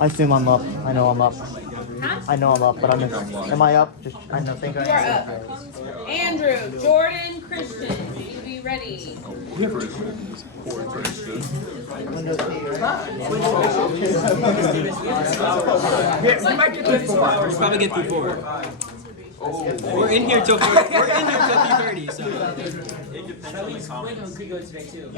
I assume I'm up. I know I'm up. Huh? I know I'm up, but I'm just. Am I up? Just I know. Think You are up. Andrew, Jordan, Christian, you be ready. Windows P, right? Yeah, we might get through 4. We'll probably get through 4. We're in here till 3:30, so. At least Wyndham could go today too.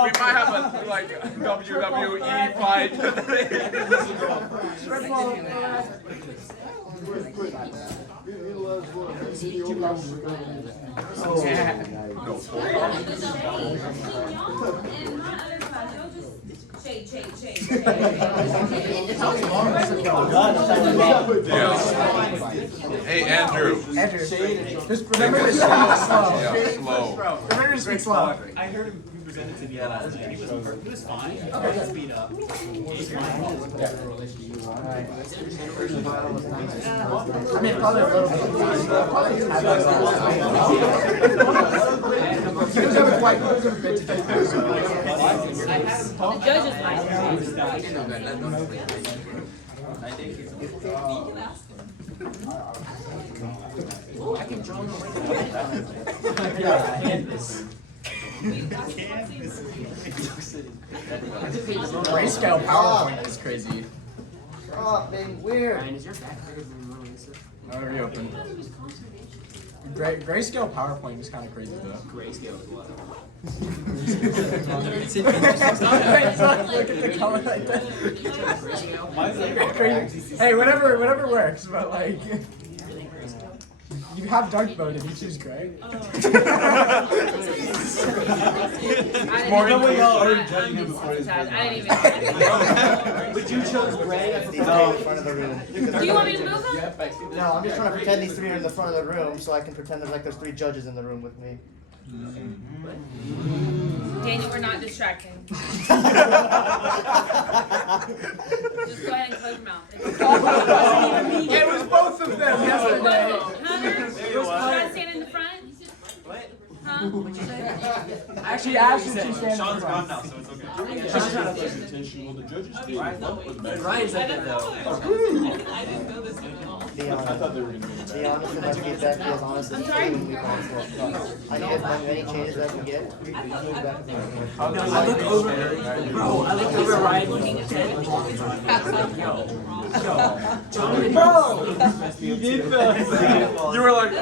We might have a like WWE fight. Shade. Yeah. Hey Andrew. Andrew, just remember to speak slow. Yeah, slow. Remember to speak slow. I heard him presented to me. He was fine. Speed up. I mean, probably a little bit. He was over quite a bit today. The judges might. Grayscale PowerPoint is crazy. Oh, being weird. Already open. Grayscale PowerPoint is kind of crazy though. Grayscale is what? Look at the color like that. Hey, whatever works, but like, you have dark mode and you choose gray. More I didn't even. But you chose gray. No, in front of the room. Do you want me to move them? No, I'm just trying to pretend these three are in the front of the room, so I can pretend there's 3 judges in the room with me. Daniel, we're not distracting. Just go ahead and close your mouth. It was both of them yesterday. Hunter, should I stand in the front? Huh? Actually, Ash and she stand in Sean's gone front. now, so it's okay. Ryan's up there though. Be honest. Be honest, and my feedback be as honest as you can when we bounce off. I need as many changes as I can get. I look over, bro. I look over Ryan looking at Ted and walking on. Yo, Jonathan. Bro, you did that. You were like,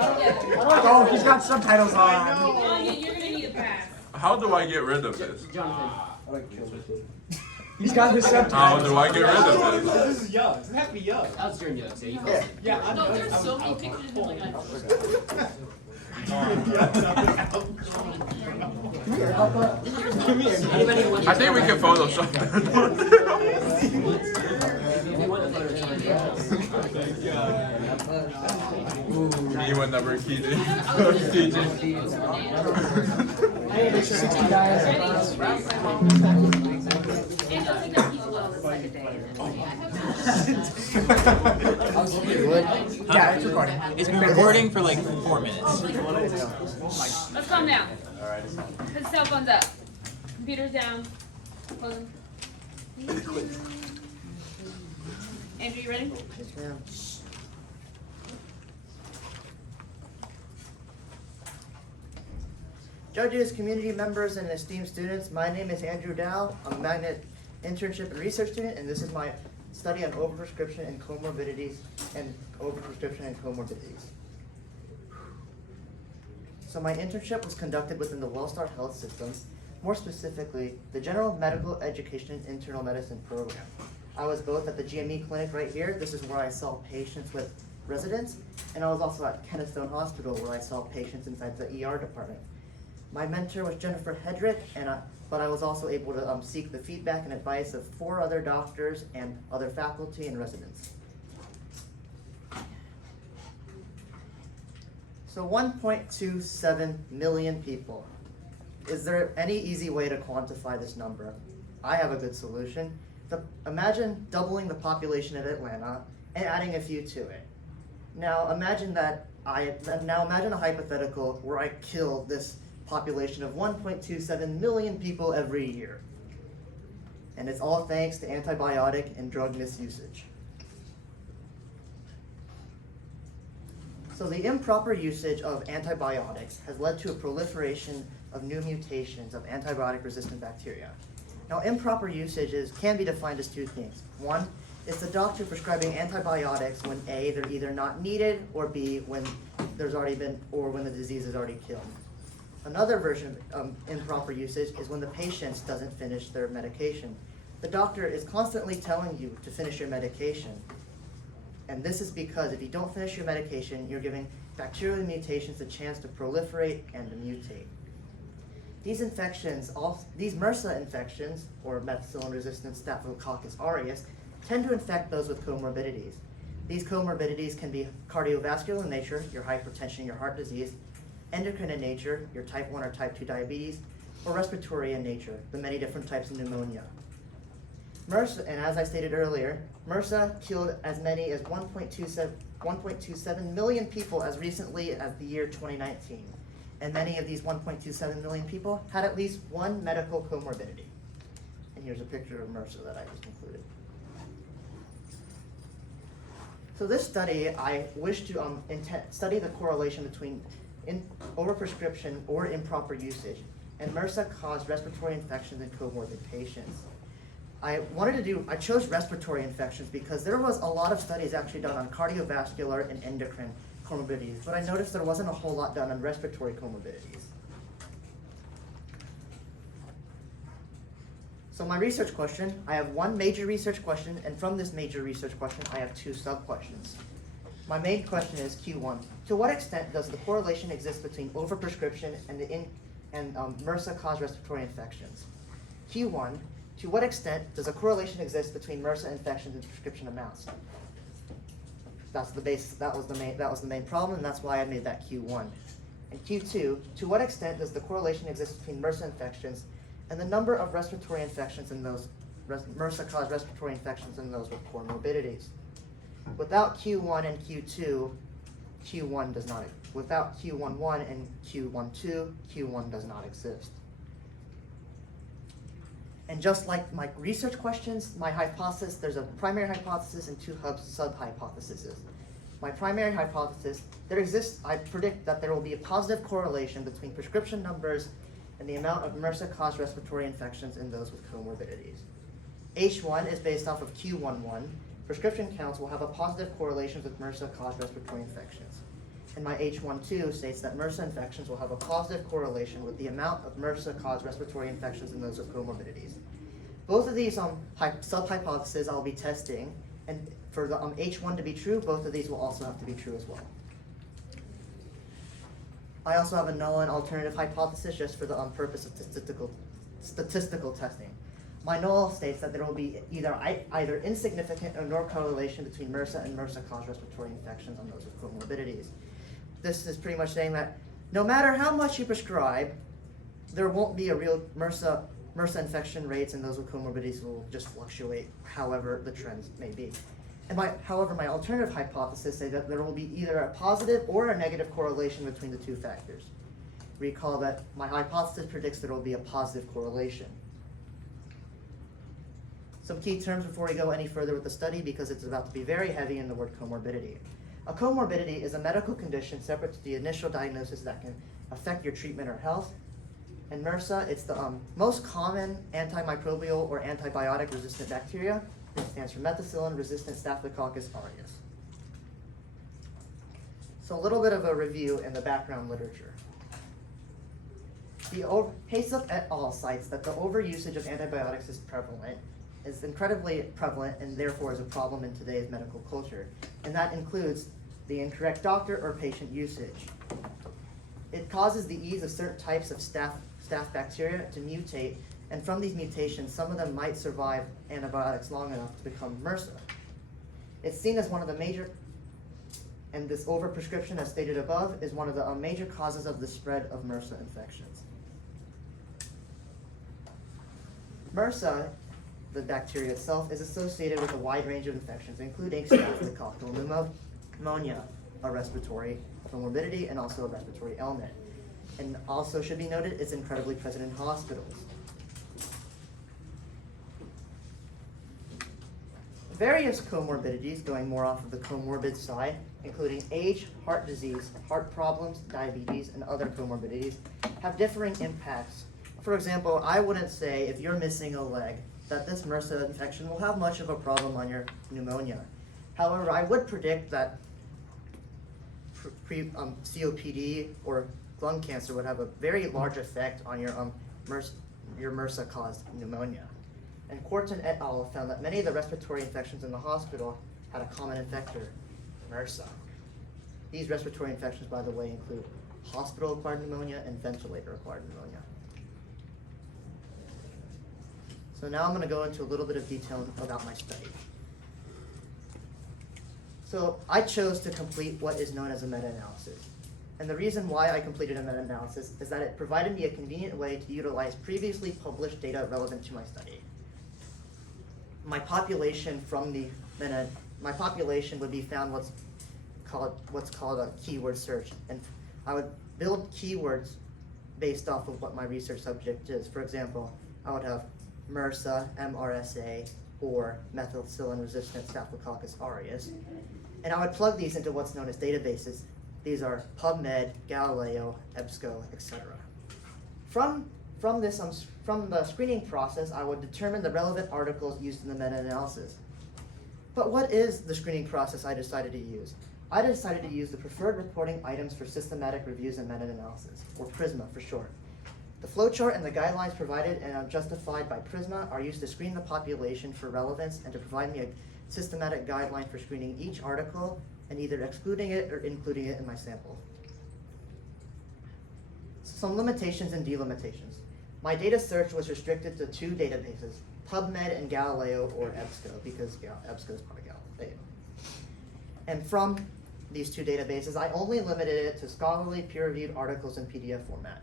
Oh, he's got subtitles on. Oh, you're gonna need a pass. how do I get rid of this? He's got his How subtitles. do I get rid of this? This is young. Doesn't have to be young. That was during Young, so you Yeah. Yeah, I know. There's so many pictures in like Anybody who wants I think we can Photoshop that. Me whenever he did. Hey, there's 60 guys. Yeah, it's recording. It's been recording for like 4 minutes. Let's calm down. Put the cell phones up. Computers down. Close them. Andrew, you ready? Yes, ma'am. Judges, community members, and esteemed students, my name is Andrew Dow. I'm a magnet internship and research student, and this is my study on overprescription and comorbidities. So my internship was conducted within the WellStar Health System, more specifically, the General Medical Education and Internal Medicine program. I was both at the GME clinic right here, this is where I saw patients with residents, and I was also at Kenneth Stone Hospital where I saw patients inside the ER department. My mentor was Jennifer Hedrick, but I was also able to seek the feedback and advice of 4 other doctors and other faculty and residents. So 1.27 million people. Is there any easy way to quantify this number? I have a good solution. Imagine doubling the population of Atlanta and adding a few to it. Now imagine a hypothetical where I kill this population of 1.27 million people every year. And it's all thanks to antibiotic and drug misusage. So the improper usage of antibiotics has led to a proliferation of new mutations of antibiotic-resistant bacteria. Now, improper usages can be defined as two things. One, it's the doctor prescribing antibiotics when A, they're either not needed, or B, when when the disease is already killed. Another version of improper usage is when the patient doesn't finish their medication. The doctor is constantly telling you to finish your medication. And this is because if you don't finish your medication, you're giving bacterial mutations a chance to proliferate and to mutate. These infections, these MRSA infections, or methicillin-resistant Staphylococcus aureus, tend to infect those with comorbidities. These comorbidities can be cardiovascular in nature, your hypertension, your heart disease, endocrine in nature, your type 1 or type 2 diabetes, or respiratory in nature, the many different types of pneumonia. MRSA, and as I stated earlier, MRSA killed as many as 1.27 million people as recently as the year 2019. And many of these 1.27 million people had at least one medical comorbidity. And here's a picture of MRSA that I just included. So this study, I wish to study the correlation between overprescription or improper usage and MRSA-caused respiratory infections in comorbid patients. I chose respiratory infections because there was a lot of studies actually done on cardiovascular and endocrine comorbidities, but I noticed there wasn't a whole lot done on respiratory comorbidities. So my research question, I have one major research question, and from this major research question, I have two sub-questions. My main question is Q1. To what extent does the correlation exist between overprescription and MRSA-caused respiratory infections? Q1, to what extent does a correlation exist between MRSA infections and prescription amounts? That's the base. That was the main problem, and that's why I made that Q1. And Q2, to what extent does the correlation exist between MRSA infections and the number of respiratory infections in those MRSA-caused respiratory infections in those with comorbidities? Without Q1 and Q2, Q1 does not. Without Q11 and Q12, Q1 does not exist. And just like my research questions, my hypothesis, there's a primary hypothesis and two sub-hypotheses. My primary hypothesis, I predict that there will be a positive correlation between prescription numbers and the amount of MRSA-caused respiratory infections in those with comorbidities. H1 is based off of Q11. Prescription counts will have a positive correlation with MRSA-caused respiratory infections. And my H12 states that MRSA infections will have a positive correlation with the amount of MRSA-caused respiratory infections in those with comorbidities. Both of these sub-hypotheses I'll be testing, and for the H1 to be true, both of these will also have to be true as well. I also have a null and alternative hypothesis just for the purpose of statistical testing. My null states that there will be either insignificant or no correlation between MRSA and MRSA-caused respiratory infections on those with comorbidities. This is pretty much saying that no matter how much you prescribe, there won't be a real MRSA infection rates, and those with comorbidities will just fluctuate however the trends may be. And however, my alternative hypothesis say that there will be either a positive or a negative correlation between the two factors. Recall that my hypothesis predicts there will be a positive correlation. Some key terms before we go any further with the study, because it's about to be very heavy in the word comorbidity. A comorbidity is a medical condition separate to the initial diagnosis that can affect your treatment or health. And MRSA, it's the most common antimicrobial or antibiotic-resistant bacteria. It stands for methicillin-resistant Staphylococcus aureus. So a little bit of a review in the background literature. Haysup et al. Cites that the overusage of antibiotics is incredibly prevalent, and therefore is a problem in today's medical culture. And that includes the incorrect doctor or patient usage. It causes the ease of certain types of staph bacteria to mutate, and from these mutations, some of them might survive antibiotics long enough to become MRSA. It's seen as one of the major, and this overprescription, as stated above, is one of the major causes of the spread of MRSA infections. MRSA, the bacteria itself, is associated with a wide range of infections, including staphylococcal pneumonia, a respiratory comorbidity and also a respiratory ailment. And also should be noted, it's incredibly present in hospitals. Various comorbidities, going more off of the comorbid side, including age, heart disease, heart problems, diabetes, and other comorbidities, have differing impacts. For example, I wouldn't say if you're missing a leg that this MRSA infection will have much of a problem on your pneumonia. However, I would predict that COPD or lung cancer would have a very large effect on your MRSA-caused pneumonia. And Quarton et al. Found that many of the respiratory infections in the hospital had a common infector, MRSA. These respiratory infections, by the way, include hospital-acquired pneumonia and ventilator-acquired pneumonia. So now I'm going to go into a little bit of detail about my study. So I chose to complete what is known as a meta-analysis. And the reason why I completed a meta-analysis is that it provided me a convenient way to utilize previously published data relevant to my study. My population would be found what's called a keyword search, and I would build keywords based off of what my research subject is. For example, I would have MRSA, MRSA, or methicillin-resistant Staphylococcus aureus, and I would plug these into what's known as databases. These are PubMed, Galileo, EBSCO, etc. From the screening process, I would determine the relevant articles used in the meta-analysis. But what is the screening process I decided to use? I decided to use the Preferred Reporting Items for Systematic Reviews and Meta-Analysis, or PRISMA for short. The flowchart and the guidelines provided and justified by PRISMA are used to screen the population for relevance and to provide me a systematic guideline for screening each article and either excluding it or including it in my sample. Some limitations and delimitations. My data search was restricted to 2 databases, PubMed and Galileo, or EBSCO, because EBSCO is part of Galileo. And from these 2 databases, I only limited it to scholarly peer-reviewed articles in PDF format.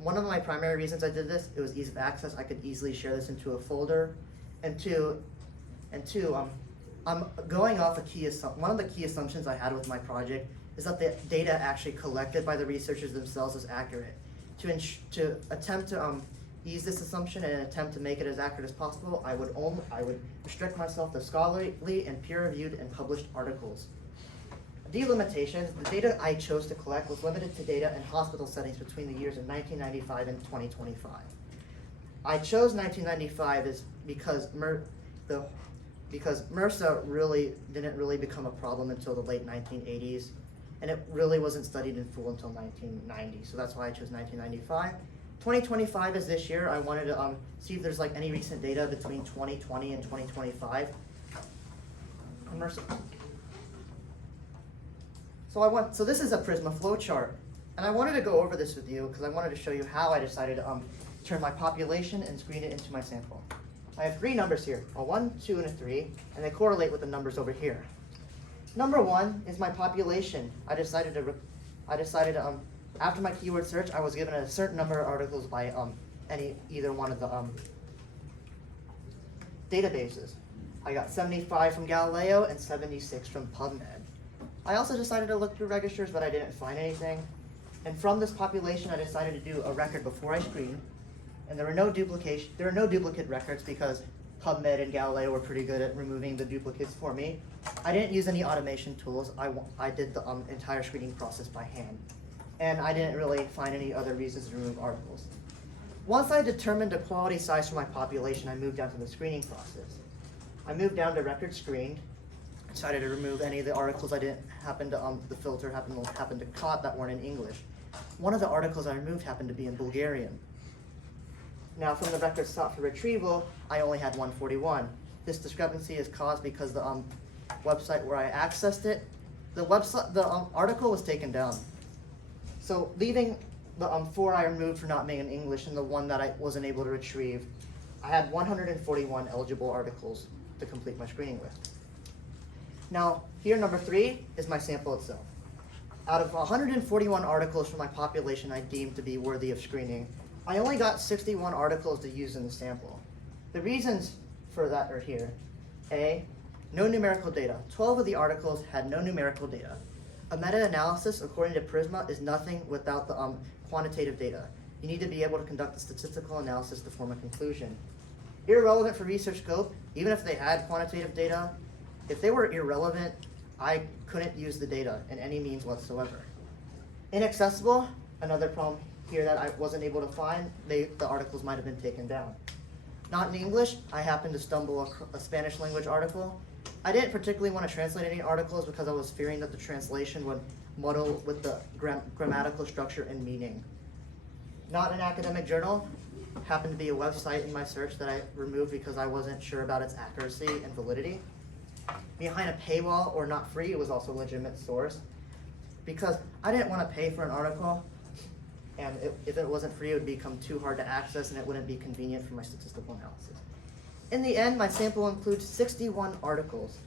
One of my primary reasons I did this, it was ease of access. I could easily share this into a folder. And two, I'm going off one of the key assumptions I had with my project is that the data actually collected by the researchers themselves is accurate. To attempt to ease this assumption and attempt to make it as accurate as possible, I would restrict myself to scholarly and peer-reviewed and published articles. Delimitations, the data I chose to collect was limited to data in hospital settings between the years of 1995 and 2025. I chose 1995 because MRSA didn't really become a problem until the late 1980s, and it really wasn't studied in full until 1990, so that's why I chose 1995. 2025 is this year. I wanted to see if there's any recent data between 2020 and 2025 on MRSA. So this is a PRISMA flowchart, and I wanted to go over this with you because I wanted to show you how I decided to turn my population and screen it into my sample. I have 3 numbers here, a 1, 2, and a 3, and they correlate with the numbers over here. Number 1 is my population. I decided to after my keyword search, I was given a certain number of articles by either one of the databases. I got 75 from Galileo and 76 from PubMed. I also decided to look through registers, but I didn't find anything. And from this population, I decided to do a record before I screened. And there are no duplicate records because PubMed and Galileo were pretty good at removing the duplicates for me. I didn't use any automation tools. I did the entire screening process by hand. And I didn't really find any other reasons to remove articles. Once I determined the quality size for my population, I moved down to the screening process. I moved down to record screened, decided to remove any of the articles I didn't happen to, the filter happened to caught that weren't in English. One of the articles I removed happened to be in Bulgarian. Now from the records sought for retrieval, I only had 141. This discrepancy is caused because the website where I accessed it, the article was taken down. So leaving the 4 I removed for not being in English and the 1 that I wasn't able to retrieve, I had 141 eligible articles to complete my screening with. Now, here number 3 is my sample itself. Out of 141 articles from my population I deemed to be worthy of screening, I only got 61 articles to use in the sample. The reasons for that are here. A, no numerical data. 12 of the articles had no numerical data. A meta-analysis, according to Prisma, is nothing without the quantitative data. You need to be able to conduct a statistical analysis to form a conclusion. Irrelevant for research scope, even if they had quantitative data, if they were irrelevant, I couldn't use the data in any means whatsoever. Inaccessible, another problem here that I wasn't able to find, the articles might have been taken down. Not in English, I happened to stumble across a Spanish language article. I didn't particularly want to translate any articles because I was fearing that the translation would muddle with the grammatical structure and meaning. Not an academic journal, happened to be a website in my search that I removed because I wasn't sure about its accuracy and validity. Behind a paywall or not free, it was also a legitimate source because I didn't want to pay for an article, and if it wasn't free, it would become too hard to access and it wouldn't be convenient for my statistical analysis. In the end, my sample includes 61 articles.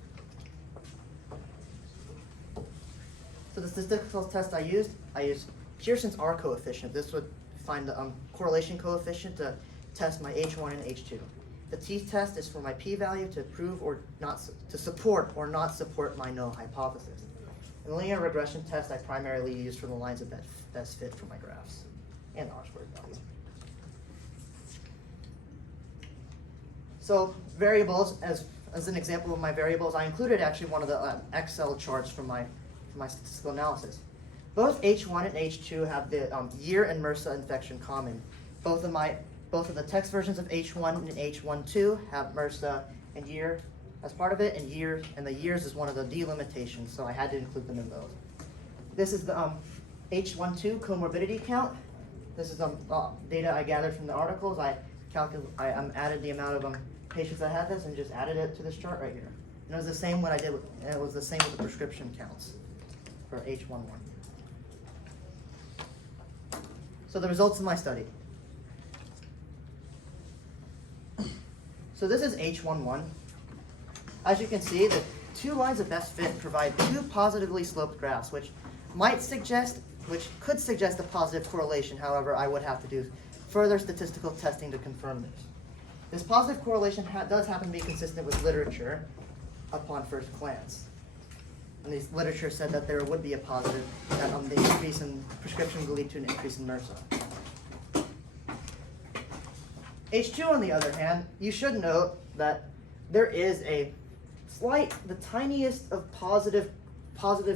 So the statistical test I used Pearson's R coefficient. This would find the correlation coefficient to test my H1 and H2. The t-test is for my p-value to prove or not, to support or not support my null hypothesis. And the linear regression test I primarily use for the lines of best fit for my graphs and the R-squared value. So variables, as an example of my variables, I included actually one of the Excel charts for my statistical analysis. Both H1 and H2 have the year and MRSA infection common. Both of the text versions of H1 and H12 have MRSA and year as part of it, and the years is one of the delimitations, so I had to include them in those. This is the H12 comorbidity count. This is data I gathered from the articles. I added the amount of patients that had this and just added it to this chart right here. And it was the same what I did it was the same with the prescription counts for H11. So the results of my study. So this is H11. As you can see, the two lines of best fit provide two positively sloped graphs, which could suggest a positive correlation. However, I would have to do further statistical testing to confirm this. This positive correlation does happen to be consistent with literature upon first glance. And this literature said that there would be a positive, that the increase in prescription would lead to an increase in MRSA. H2, on the other hand, you should note that there is the tiniest of positive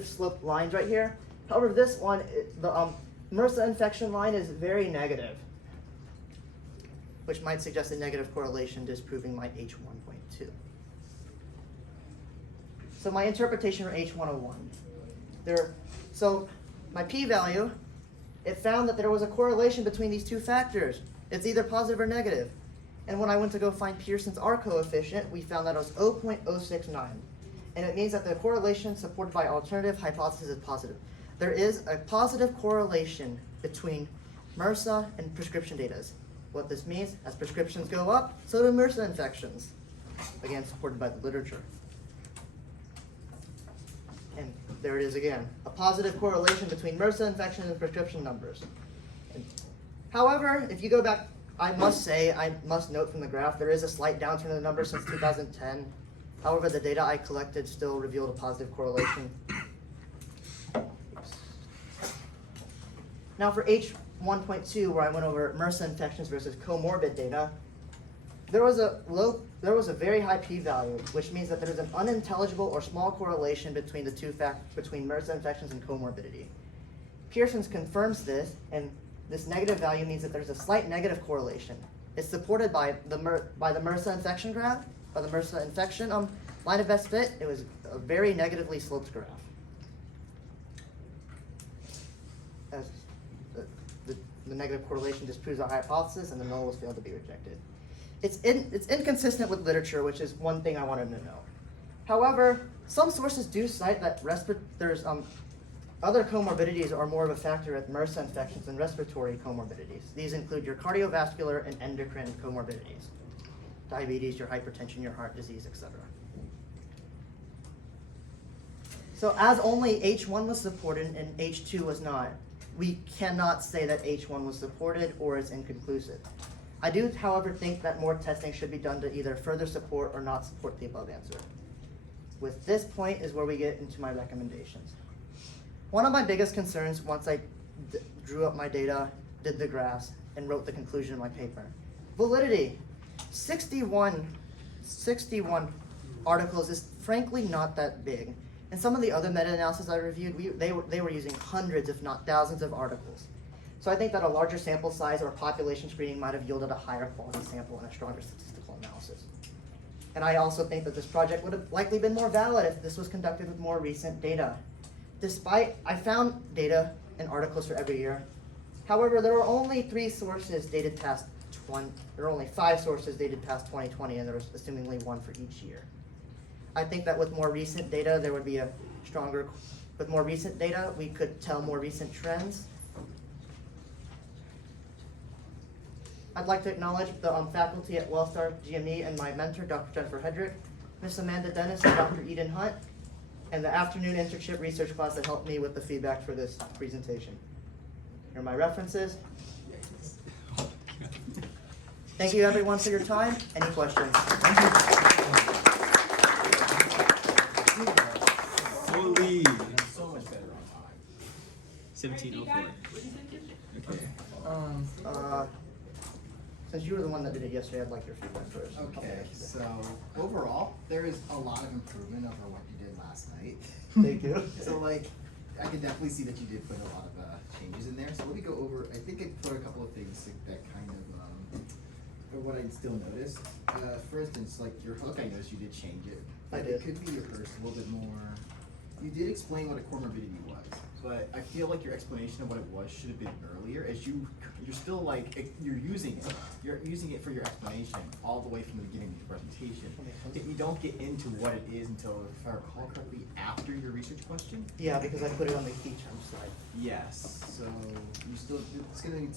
slope lines right here. However, this one, the MRSA infection line is very negative, which might suggest a negative correlation disproving my H1.2. So my interpretation for H101. So my p-value, it found that there was a correlation between these two factors. It's either positive or negative. And when I went to go find Pearson's R coefficient, we found that it was 0.069. And it means that the correlation supported by alternative hypothesis is positive. There is a positive correlation between MRSA and prescription data. What this means, as prescriptions go up, so do MRSA infections. Again, supported by the literature. And there it is again, a positive correlation between MRSA infection and prescription numbers. However, if you go back, I must note from the graph, there is a slight downturn in the numbers since 2010. However, the data I collected still revealed a positive correlation. Now for H1.2, where I went over MRSA infections versus comorbid data, there was a very high p-value, which means that there is an unintelligible or small correlation between between MRSA infections and comorbidity. Pearson's confirms this, and this negative value means that there's a slight negative correlation. It's supported by the MRSA infection graph, by the MRSA infection line of best fit. It was a very negatively sloped graph. As the negative correlation disproves our hypothesis, and the null was failed to be rejected. It's inconsistent with literature, which is one thing I wanted to know. However, some sources do cite that there's other comorbidities are more of a factor at MRSA infections than respiratory comorbidities. These include your cardiovascular and endocrine comorbidities, diabetes, your hypertension, your heart disease, etc. So as only H1 was supported and H2 was not, we cannot say that H1 was supported or is inconclusive. I do, however, think that more testing should be done to either further support or not support the above answer. With this point is where we get into my recommendations. One of my biggest concerns once I drew up my data, did the graphs, and wrote the conclusion in my paper. Validity. 61 articles is frankly not that big. And some of the other meta-analysis I reviewed, they were using hundreds, if not thousands of articles. So I think that a larger sample size or population screening might have yielded a higher quality sample and a stronger statistical analysis. And I also think that this project would have likely been more valid if this was conducted with more recent data. I found data and articles for every year. However, there were only 3 sources dated past there were only 5 sources dated past 2020, and there was assumingly 1 for each year. I think that with more recent data, there would be a stronger, with more recent data, we could tell more recent trends. I'd like to acknowledge the faculty at Wellstar GME and my mentor, Dr. Jennifer Hedrick, Miss Amanda Dennis, and Dr. Eden Hunt, and the afternoon internship research class that helped me with the feedback for this presentation. Here are my references. Thank you everyone for your time. Any questions? Holy. 1704. Okay. Since you were the one that did it yesterday, I'd like your feedback first. Okay, so overall, there is a lot of improvement over what you did last night. Thank you. So like, I can definitely see that you did put a lot of changes in there. So let me go over, I think I put a couple of things that kind of, or what I still noticed. For instance, like your hook, I noticed you did change it. I But did. It could be rehearsed a little bit more. You did explain what a comorbidity was, but I feel like your explanation of what it was should have been earlier, as you're still like, you're using it. You're using it for your explanation all the way from the beginning of the presentation. If you don't get into what it is until, if I recall correctly, after your research question? Yeah, because I put it on the key term slide. Yes, so you still, it's gonna need to